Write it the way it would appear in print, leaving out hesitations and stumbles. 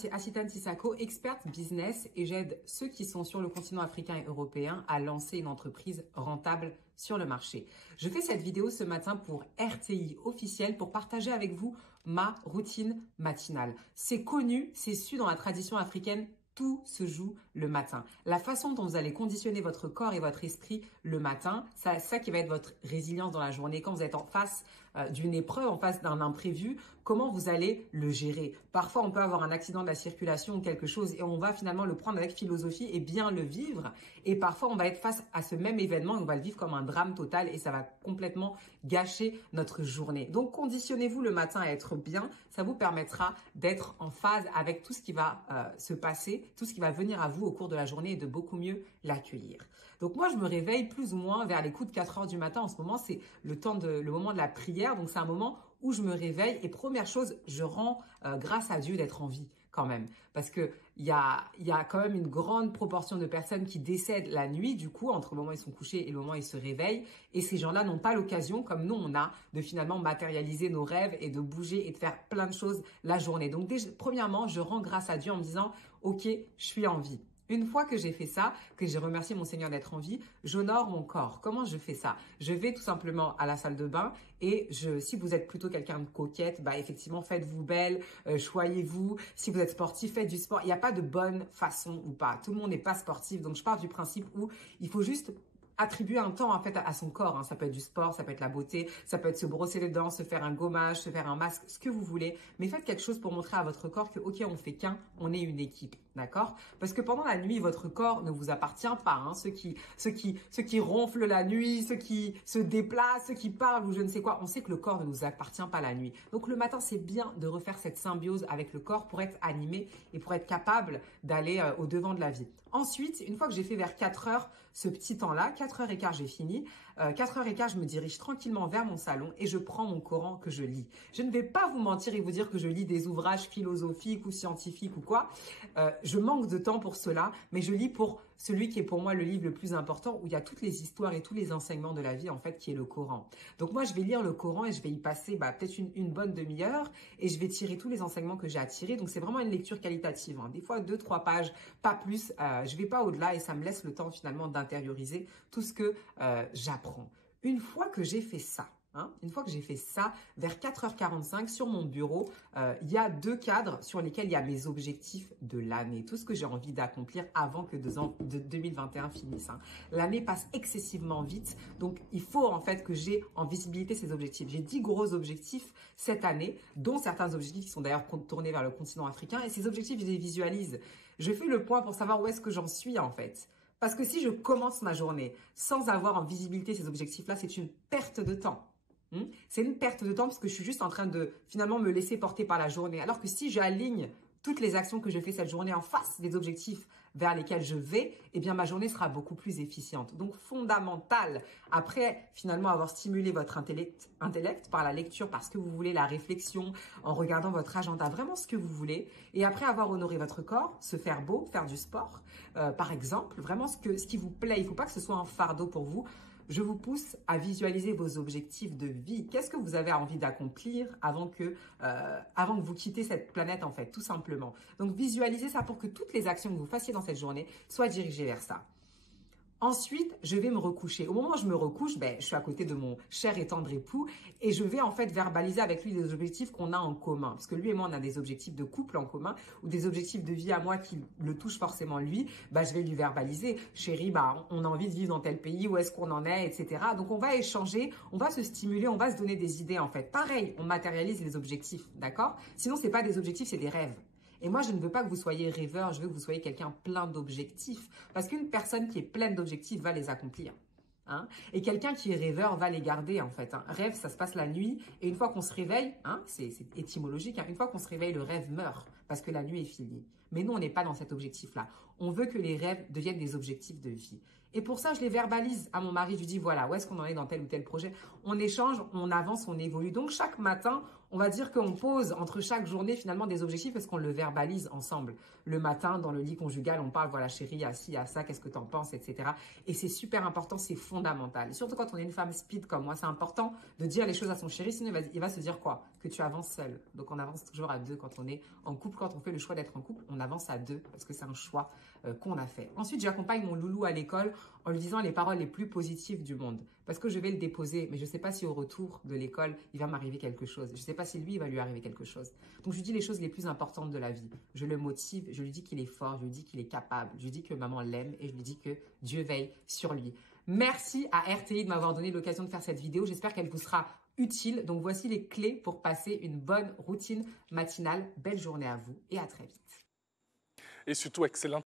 C'est Asitane Tissako, experte business, et j'aide ceux qui sont sur le continent africain et européen à lancer une entreprise rentable sur le marché. Je fais cette vidéo ce matin pour RTI officiel pour partager avec vous ma routine matinale. C'est connu, c'est su dans la tradition africaine. Tout se joue le matin. La façon dont vous allez conditionner votre corps et votre esprit le matin, c'est ça qui va être votre résilience dans la journée. Quand vous êtes en face d'une épreuve, en face d'un imprévu, comment vous allez le gérer? Parfois, on peut avoir un accident de la circulation ou quelque chose et on va finalement le prendre avec philosophie et bien le vivre. Et parfois, on va être face à ce même événement et on va le vivre comme un drame total et ça va complètement gâcher notre journée. Donc, conditionnez-vous le matin à être bien. Ça vous permettra d'être en phase avec tout ce qui va se passer, tout ce qui va venir à vous au cours de la journée et de beaucoup mieux l'accueillir. Donc moi, je me réveille plus ou moins vers les coups de 4 heures du matin. En ce moment, c'est le moment de la prière. Donc c'est un moment où je me réveille et première chose, je rends grâce à Dieu d'être en vie quand même. Parce que il y a quand même une grande proportion de personnes qui décèdent la nuit, du coup, entre le moment où ils sont couchés et le moment où ils se réveillent. Et ces gens-là n'ont pas l'occasion, comme nous, on a, de finalement matérialiser nos rêves et de bouger et de faire plein de choses la journée. Donc déjà, premièrement, je rends grâce à Dieu en me disant, OK, je suis en vie. Une fois que j'ai fait ça, que j'ai remercié mon Seigneur d'être en vie, j'honore mon corps. Comment je fais ça? Je vais tout simplement à la salle de bain et si vous êtes plutôt quelqu'un de coquette, bah effectivement, faites-vous belle, choyez-vous. Si vous êtes sportif, faites du sport. Il n'y a pas de bonne façon ou pas. Tout le monde n'est pas sportif. Donc, je pars du principe où il faut juste attribuer un temps en fait à son corps. Hein. Ça peut être du sport, ça peut être la beauté, ça peut être se brosser les dents, se faire un gommage, se faire un masque, ce que vous voulez. Mais faites quelque chose pour montrer à votre corps que ok, on fait qu'un, on est une équipe, d'accord? Parce que pendant la nuit, votre corps ne vous appartient pas. Hein. Ceux qui ronflent la nuit, ceux qui se déplacent, ceux qui parlent ou je ne sais quoi, on sait que le corps ne nous appartient pas la nuit. Donc le matin, c'est bien de refaire cette symbiose avec le corps pour être animé et pour être capable d'aller au devant de la vie. Ensuite, une fois que j'ai fait vers 4 heures ce petit temps-là, 4h15, j'ai fini. 4h15, je me dirige tranquillement vers mon salon et je prends mon Coran que je lis. Je ne vais pas vous mentir et vous dire que je lis des ouvrages philosophiques ou scientifiques ou quoi. Je manque de temps pour cela, mais je lis pour celui qui est pour moi le livre le plus important où il y a toutes les histoires et tous les enseignements de la vie en fait, qui est le Coran. Donc moi, je vais lire le Coran et je vais y passer peut-être une bonne demi-heure et je vais tirer tous les enseignements que j'ai à tirer. Donc c'est vraiment une lecture qualitative. Hein. Des fois, 2-3 pages, pas plus. Je vais pas au-delà et ça me laisse le temps finalement d'intérioriser tout ce que j'apprends. Une fois que j'ai fait ça, vers 4h45 sur mon bureau, il y a 2 cadres sur lesquels il y a mes objectifs de l'année, tout ce que j'ai envie d'accomplir avant que 2021 finisse. Hein. L'année passe excessivement vite, donc il faut en fait que j'ai en visibilité ces objectifs. J'ai 10 gros objectifs cette année, dont certains objectifs qui sont d'ailleurs tournés vers le continent africain, et ces objectifs, je les visualise. Je fais le point pour savoir où est-ce que j'en suis en fait. Parce que si je commence ma journée sans avoir en visibilité ces objectifs-là, c'est une perte de temps. C'est une perte de temps parce que je suis juste en train de finalement me laisser porter par la journée. Alors que si j'aligne toutes les actions que je fais cette journée en face des objectifs vers lesquels je vais, eh bien ma journée sera beaucoup plus efficiente. Donc fondamental, après finalement avoir stimulé votre intellect par la lecture, parce que vous voulez la réflexion, en regardant votre agenda, vraiment ce que vous voulez, et après avoir honoré votre corps, se faire beau, faire du sport, par exemple, vraiment ce qui vous plaît. Il ne faut pas que ce soit un fardeau pour vous. Je vous pousse à visualiser vos objectifs de vie. Qu'est-ce que vous avez envie d'accomplir avant que vous quittez cette planète, en fait, tout simplement. Donc, visualisez ça pour que toutes les actions que vous fassiez dans cette journée soient dirigées vers ça. Ensuite, je vais me recoucher. Au moment où je me recouche, je suis à côté de mon cher et tendre époux et je vais en fait verbaliser avec lui des objectifs qu'on a en commun. Parce que lui et moi, on a des objectifs de couple en commun ou des objectifs de vie à moi qui le touchent forcément lui. Je vais lui verbaliser. Chérie, on a envie de vivre dans tel pays, où est-ce qu'on en est, etc. Donc, on va échanger, on va se stimuler, on va se donner des idées en fait. Pareil, on matérialise les objectifs, d'accord? Sinon, c'est pas des objectifs, c'est des rêves. Et moi, je ne veux pas que vous soyez rêveur, je veux que vous soyez quelqu'un plein d'objectifs. Parce qu'une personne qui est pleine d'objectifs va les accomplir. Hein? Et quelqu'un qui est rêveur va les garder en fait. Hein. Rêve, ça se passe la nuit. Et une fois qu'on se réveille, c'est étymologique, une fois qu'on se réveille, le rêve meurt parce que la nuit est finie. Mais nous, on n'est pas dans cet objectif-là. On veut que les rêves deviennent des objectifs de vie. Et pour ça, je les verbalise à mon mari. Je lui dis, voilà, où est-ce qu'on en est dans tel ou tel projet? On échange, on avance, on évolue. Donc, chaque matin, On va dire qu'on pose entre chaque journée finalement des objectifs parce qu'on le verbalise ensemble. Le matin, dans le lit conjugal, on parle, voilà chérie, il y a ci, il y a ça, qu'est-ce que tu en penses, etc. Et c'est super important, c'est fondamental. Et surtout quand on est une femme speed comme moi, c'est important de dire les choses à son chéri, sinon il va se dire quoi? Que tu avances seule. Donc on avance toujours à deux quand on est en couple. Quand on fait le choix d'être en couple, on avance à deux parce que c'est un choix qu'on a fait. Ensuite, j'accompagne mon loulou à l'école en lui disant les paroles les plus positives du monde. Parce que je vais le déposer, mais je ne sais pas si au retour de l'école, il va m'arriver quelque chose. Je ne sais pas si lui, il va lui arriver quelque chose. Donc, je lui dis les choses les plus importantes de la vie. Je le motive, je lui dis qu'il est fort, je lui dis qu'il est capable, je lui dis que maman l'aime et je lui dis que Dieu veille sur lui. Merci à RTI de m'avoir donné l'occasion de faire cette vidéo. J'espère qu'elle vous sera utile. Donc, voici les clés pour passer une bonne routine matinale. Belle journée à vous et à très vite. Et surtout, excellent